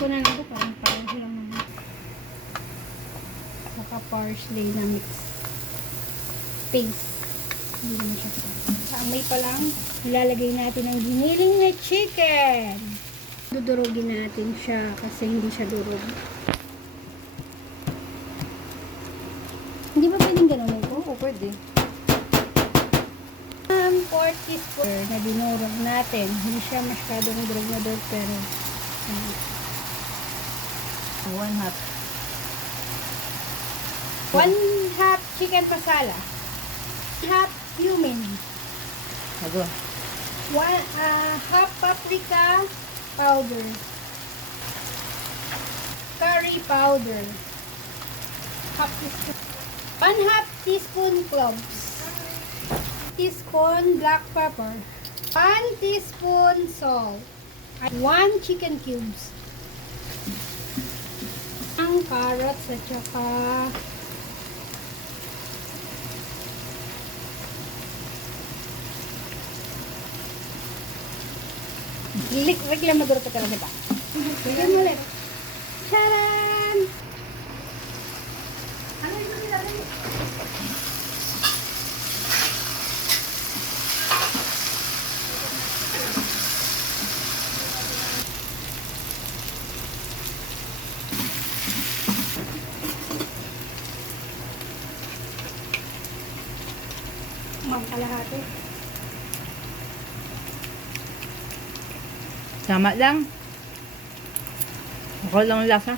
ko na lang ito. Parang lang naman. Saka parsley na mix. Paste. Hindi naman siya pa. Sa amoy pa lang, ilalagay natin ang giniling na chicken. Dudurugin natin siya kasi hindi siya durog. Hindi ba pwedeng ganun ito? Oo, pwede. 4 teaspoon na dinurog natin. Hindi siya masyadong durog na durog pero 1/2. 1/2 chicken masala. Half cumin. Ago. 1/2 paprika powder. Curry powder. 1/2 teaspoon cloves. Teaspoon black pepper. 1 teaspoon salt. 1 chicken cubes. Ang carrots at saka Regla maduro ka talaga ba? Tignan mo ulit. Charan! Ano yung nilagay? Magkalahati. Tama lang. Ako lang ang lasa.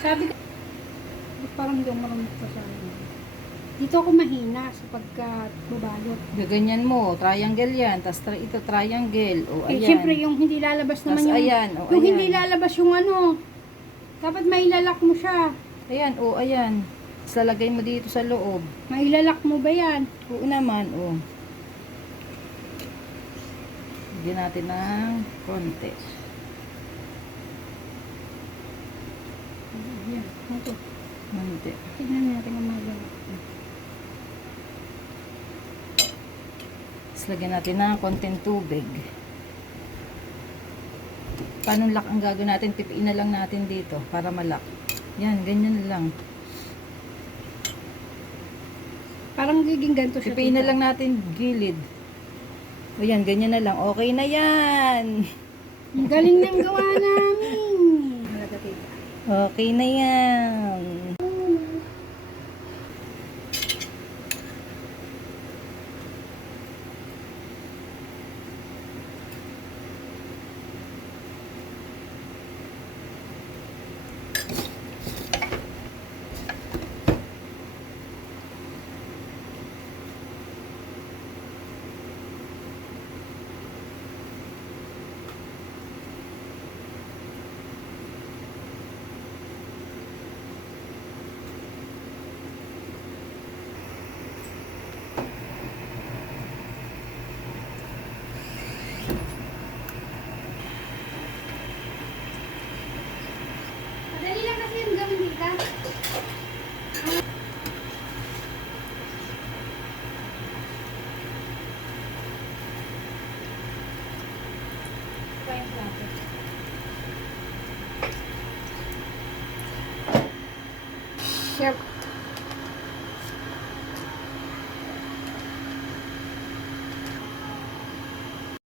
Sabi ko, parang hindi ako marunong pa sa akin. Dito ako mahina sa pagkabubalot. Gaganyan mo. Triangle yan. Tapos ito triangle. O, Eh, ayan. syempre yung hindi lalabas naman Tas yung... ayan, o, yung ayan. hindi lalabas yung ano. Dapat mailalak mo siya. Ayan, o, ayan. Tapos lalagay mo dito sa loob. Mailalak mo ba yan? Oo naman, o. Bigyan natin ng konti. Yan. Ito. Konti. Tignan natin ang mga gawin. Tapos lagyan natin ng konting tubig. Paano lock ang gagawin natin? Pipiin na lang natin dito para malak. Yan, ganyan lang. Parang giging ganito siya. Pipiin na tita. lang natin gilid. O yan, ganyan na lang. Okay na yan. Ang galing ng gawa namin. Malaga tita. Okay na yan. Madali lang kasi yung gawin tita. Chef,